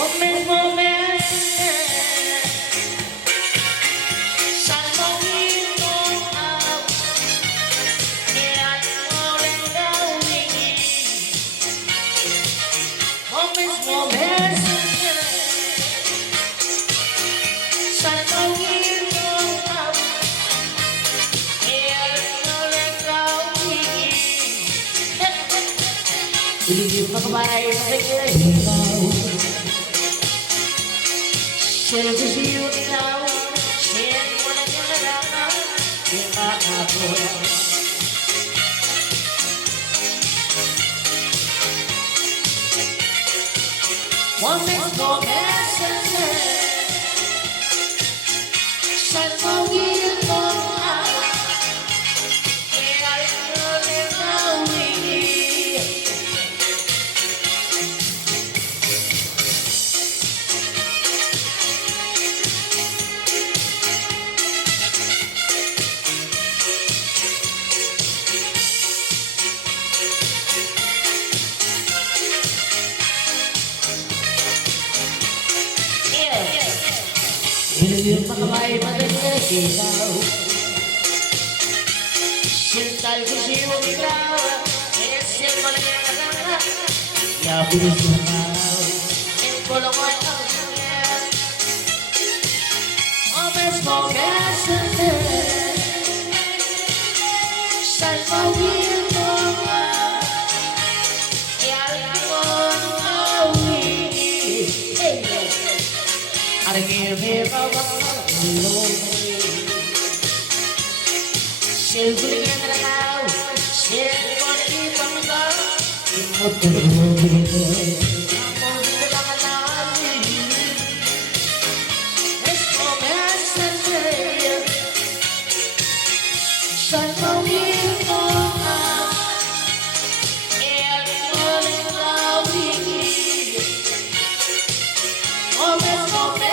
moment, salvo ito ang iyan gawin. Moments, salvo ito ang iyan gawin. Hindi magbabayad sa ikaw. Share with you now, share what I got, if I have one man's more message, shine for you more. Yeah, I know it now. Yung pakaway madalas ikaw Sintal ko siwag ikaw Esin mo lang yung nakaka Yabulis mo ikaw Impulong mo ikaw Omes mo kasante Saan mo ito Yari mo I give it all up, Silver in the house, silver on the deep on the bar. What the Moment.